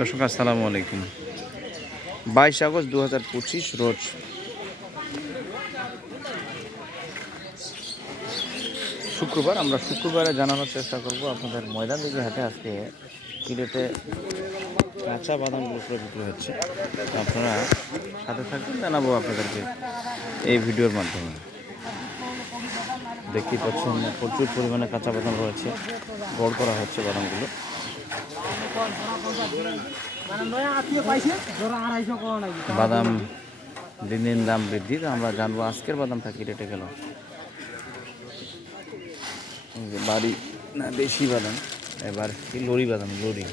দর্শক, আসসালামু আলাইকুম। বাইশ আগস্ট দু হাজার পঁচিশ রোজ। শুক্রবার, আমরা শুক্রবারে জানানোর চেষ্টা করব আপনাদের ময়দান দিকে হাটে। আজকে কিলোতে কাঁচা বাদামগুলো করে বিক্রি হচ্ছে। আপনারা সাথে থাকবেন, জানাব আপনাদেরকে এই ভিডিওর মাধ্যমে। দেখতেই পাচ্ছেন, প্রচুর পরিমাণে কাঁচা বাদাম রয়েছে। বড় করা হচ্ছে বাদামগুলো। বাদাম দিন দিন দাম বৃদ্ধি আমরা জানব আজকের বাদামটা কি রেটে গেল। বাড়ি না, দেশি বাদাম, এবার কি লরি বাদাম, লরি।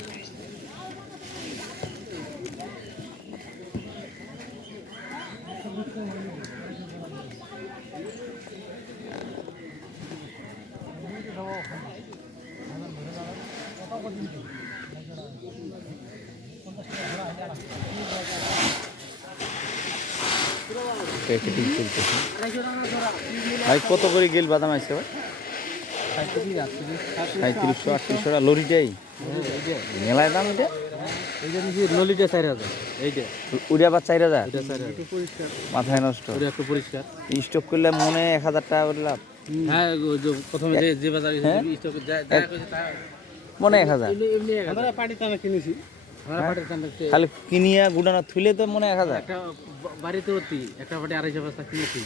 ভাই কত করে গেল বাদাম আছে ভাই? সাঁত্রিশশো আটত্রিশশো টাকা লরিটাই মেলায় দাম এটা? চার হাজার এইটা চার হাজার। পরিষ্কার মাথায় নষ্ট। একটু পরিষ্কার স্টক করলে মনে এক হাজার টাকা করে লাভ। হ্যাঁ প্রথমে যে যে বাজার হ্যাঁ? স্টক যা যা কইছে তা মনে এক হাজার। এমনি আমরা পাটিতে আমরা কিনেছি। দাম একটা খালি কিনিয়া গুডানো থুলে তো মনে এক হাজার। বাড়িতে অতি একটা পাটি আড়াইশো বস্তা কিনেছি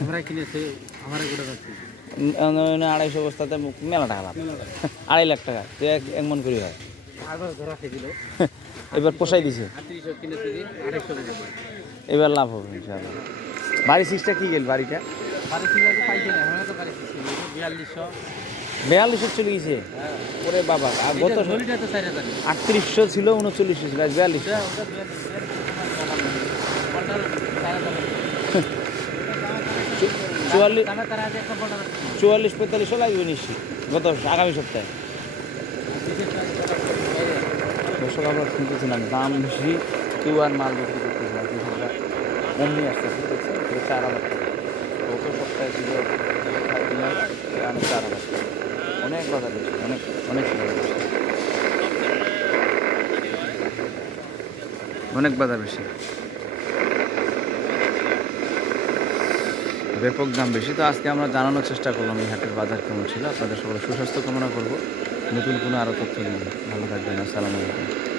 আমরা কিনেছি আমার উম, মানে আড়াইশো বস্তাতে মেলা টাকা লাভ। আড়াই লাখ টাকা এক মন করি হয়। এবার পোষাই দিছে। এবার লাভ হবে ইনশাআল্লাহ। বাড়ি সিক্সটা কি গেল বাড়িটা? বাড়ি পাইছে না তো বাড়ি বিয়াল্লিশশো। বেয়াল্লিশশো চলে গেছে। ওরে বাবা আর গত আটত্রিশশো ছিল উনচল্লিশশো ছিল আজ বিয়াল্লিশশো। চুয়াল্লিশ চুয়াল্লিশ পঁয়তাল্লিশশো লাগবে নিশ্চিত গত আগামী সপ্তাহে। দর্শক আমরা শুনতেছিলাম দাম বেশি কেউ আর মাল বিক্রি করতেছে না কৃষকরা কম নিয়ে আসতেছে চার হাজার গত সপ্তাহে ছিল চার হাজার অনেক কথা বেশি অনেক অনেক অনেক বাজার বেশি। ব্যাপক দাম বেশি। তো আজকে আমরা জানানোর চেষ্টা করলাম এই হাটের বাজার কেমন ছিল। আপনাদের সকলে সুস্বাস্থ্য কামনা করব। নতুন কোনো আরও তথ্য নিয়ে ভালো থাকবেন। আসসালামু আলাইকুম।